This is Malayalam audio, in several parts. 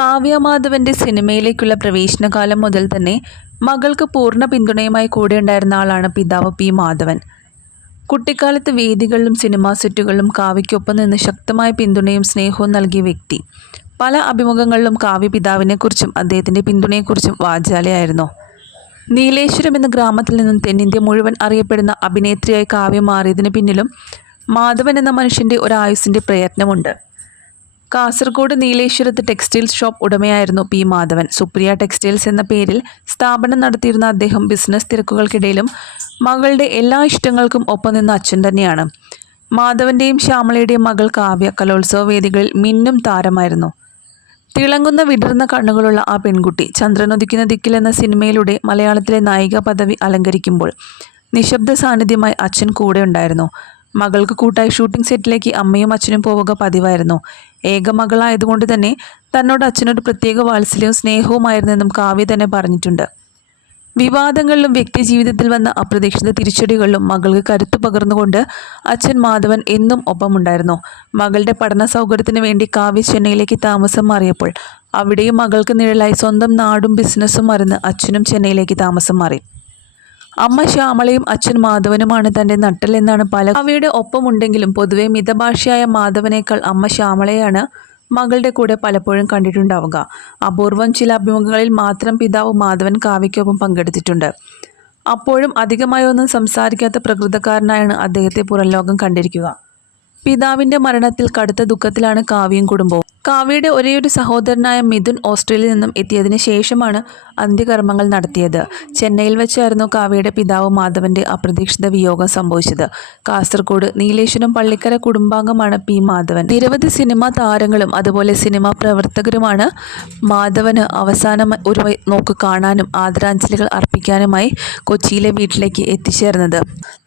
കാവ്യമാധവന്റെ സിനിമയിലേക്കുള്ള പ്രവേശനകാലം മുതൽ തന്നെ മകൾക്ക് പൂർണ പിന്തുണയുമായി കൂടെ ഉണ്ടായിരുന്ന ആളാണ് പിതാവ് പി മാധവൻ. കുട്ടിക്കാലത്ത് വേദികളിലും സിനിമാ സെറ്റുകളിലും കാവ്യയ്ക്കൊപ്പം നിന്ന് ശക്തമായ പിന്തുണയും സ്നേഹവും നൽകിയ വ്യക്തി. പല അഭിമുഖങ്ങളിലും കാവ്യ പിതാവിനെക്കുറിച്ചും അദ്ദേഹത്തിന്റെ പിന്തുണയെക്കുറിച്ചും വാചാലയായിരുന്നു. നീലേശ്വരം എന്ന ഗ്രാമത്തിൽ നിന്നും തെന്നിന്ത്യ മുഴുവൻ അറിയപ്പെടുന്ന അഭിനേത്രിയായി കാവ്യ മാറിയതിന് പിന്നിലും മാധവൻ എന്ന മനുഷ്യന്റെ ഒരായുസിന്റെ പ്രയത്നമുണ്ട്. കാസർഗോഡ് നീലേശ്വരത്ത് ടെക്സ്റ്റൈൽ ഷോപ്പ് ഉടമയായിരുന്നു പി മാധവൻ. സുപ്രിയ ടെക്സ്റ്റൈൽസ് എന്ന പേരിൽ സ്ഥാപനം നടത്തിയിരുന്ന അദ്ദേഹം ബിസിനസ് തിരക്കുകൾക്കിടയിലും മകളുടെ എല്ലാ ഇഷ്ടങ്ങൾക്കും ഒപ്പം നിന്ന അച്ഛൻ തന്നെയാണ്. മാധവന്റെയും ശ്യാമളയുടെയും മകൾ കാവ്യ കലോത്സവ വേദികളിൽ മിന്നും താരമായിരുന്നു. തിളങ്ങുന്ന വിടർന്ന കണ്ണുകളുള്ള ആ പെൺകുട്ടി ചന്ദ്രനൊദിക്കുന്ന ദിക്കിൽ എന്ന സിനിമയിലൂടെ മലയാളത്തിലെ നായിക പദവി അലങ്കരിക്കുമ്പോൾ നിശബ്ദ സാന്നിധ്യമായി അച്ഛൻ കൂടെ ഉണ്ടായിരുന്നു. മകൾക്ക് കൂട്ടായി ഷൂട്ടിംഗ് സെറ്റിലേക്ക് അമ്മയും അച്ഛനും പോവുക പതിവായിരുന്നു. ഏക മകളായതുകൊണ്ട് തന്നെ തന്നോട് അച്ഛനൊരു പ്രത്യേക വാത്സല്യവും സ്നേഹവുമായിരുന്നെന്നും കാവ്യ തന്നെ പറഞ്ഞിട്ടുണ്ട്. വിവാദങ്ങളിലും വ്യക്തിജീവിതത്തിൽ വന്ന അപ്രതീക്ഷിത തിരിച്ചടികളിലും മകൾക്ക് കരുത്തു പകർന്നുകൊണ്ട് അച്ഛൻ മാധവൻ എന്നും ഒപ്പമുണ്ടായിരുന്നു. മകളുടെ പഠന സൗകര്യത്തിന് വേണ്ടി കാവ്യ ചെന്നൈയിലേക്ക് താമസം മാറിയപ്പോൾ അവിടെയും മകൾക്ക് നിഴലായി സ്വന്തം നാടും ബിസിനസ്സും മറന്ന് അച്ഛനും ചെന്നൈയിലേക്ക് താമസം മാറി. അമ്മ ശ്യാമളയും അച്ഛൻ മാധവനുമാണ് തന്റെ നട്ടൽ എന്നാണ് പല അവയുടെ ഒപ്പമുണ്ടെങ്കിലും പൊതുവെ മിതഭാഷയായ മാധവനേക്കാൾ അമ്മ ശ്യാമളയാണ് മകളുടെ കൂടെ പലപ്പോഴും കണ്ടിട്ടുണ്ടാവുക. അപൂർവം ചില അഭിമുഖങ്ങളിൽ മാത്രം പിതാവ് മാധവൻ കാവ്യയ്ക്കൊപ്പം പങ്കെടുത്തിട്ടുണ്ട്. അപ്പോഴും അധികമായി ഒന്നും സംസാരിക്കാത്ത പ്രകൃതക്കാരനായാണ് അദ്ദേഹത്തെ പുറം ലോകം കണ്ടിരിക്കുക. പിതാവിന്റെ മരണത്തിൽ കടുത്ത ദുഃഖത്തിലാണ് കാവ്യയും കുടുംബവും. കാവ്യയുടെ ഒരേയൊരു സഹോദരനായ മിഥുൻ ഓസ്ട്രേലിയയിൽ നിന്നും എത്തിയതിന് ശേഷമാണ് അന്ത്യകർമ്മങ്ങൾ നടത്തിയത്. ചെന്നൈയിൽ വെച്ചായിരുന്നു കാവ്യയുടെ പിതാവ് മാധവന്റെ അപ്രതീക്ഷിത വിയോഗം സംഭവിച്ചത്. കാസർഗോഡ് നീലേശ്വരം പള്ളിക്കര കുടുംബാംഗമാണ് പി മാധവൻ. നിരവധി സിനിമാ താരങ്ങളും അതുപോലെ സിനിമാ പ്രവർത്തകരുമാണ് മാധവന് അവസാനം ഒരു നോക്ക് കാണാനും ആദരാഞ്ജലികൾ അർപ്പിക്കാനുമായി കൊച്ചിയിലെ വീട്ടിലേക്ക് എത്തിച്ചേർന്നത്.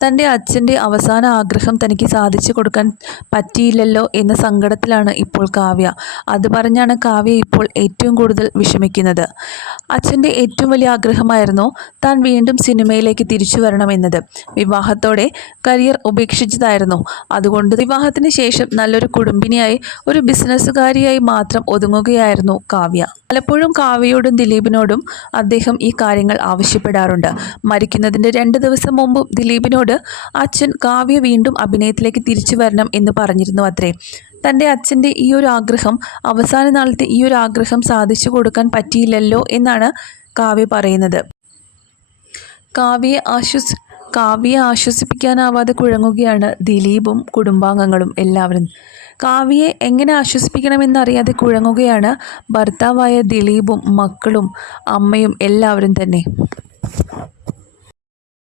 തന്റെ അച്ഛന്റെ അവസാന ആഗ്രഹം തനിക്ക് സാധിച്ചു കൊടുക്കാൻ പറ്റിയില്ലല്ലോ എന്ന സങ്കടത്തിലാണ് ഇപ്പോൾ കാവ്യ. അത് പറഞ്ഞാണ് കാവ്യ ഇപ്പോൾ ഏറ്റവും കൂടുതൽ വിഷമിക്കുന്നത്. അച്ഛന്റെ ഏറ്റവും വലിയ ആഗ്രഹമായിരുന്നു താൻ വീണ്ടും സിനിമയിലേക്ക് തിരിച്ചു വരണമെന്നത്. വിവാഹത്തോടെ കരിയർ ഉപേക്ഷിച്ചതായിരുന്നു. അതുകൊണ്ട് വിവാഹത്തിന് ശേഷം നല്ലൊരു കുടുംബിനിയായി ഒരു ബിസിനസ്സുകാരിയായി മാത്രം ഒതുങ്ങുകയായിരുന്നു കാവ്യ. പലപ്പോഴും കാവ്യയോടും ദിലീപിനോടും അദ്ദേഹം ഈ കാര്യങ്ങൾ ആവശ്യപ്പെടാറുണ്ട്. മരിക്കുന്നതിന്റെ രണ്ട് ദിവസം മുമ്പും ദിലീപിനോട് അച്ഛൻ കാവ്യ വീണ്ടും അഭിനയത്തിലേക്ക് തിരിച്ചു വരണം എന്ന് പറഞ്ഞിരുന്നു അത്രേ. തന്റെ അച്ഛന്റെ ഈ ഒരു ആഗ്രഹം അവസാന നാളത്തെ ഈ ഒരു ആഗ്രഹം സാധിച്ചു കൊടുക്കാൻ പറ്റിയില്ലല്ലോ എന്നാണ് കാവ്യ പറയുന്നത്. കാവ്യയെ ആശ്വസ് കാവ്യയെ ആശ്വസിപ്പിക്കാനാവാതെ കുഴങ്ങുകയാണ് ദിലീപും കുടുംബാംഗങ്ങളും എല്ലാവരും. കാവ്യയെ എങ്ങനെ ആശ്വസിപ്പിക്കണമെന്നറിയാതെ കുഴങ്ങുകയാണ് ഭർത്താവായ ദിലീപും മക്കളും അമ്മയും എല്ലാവരും തന്നെ.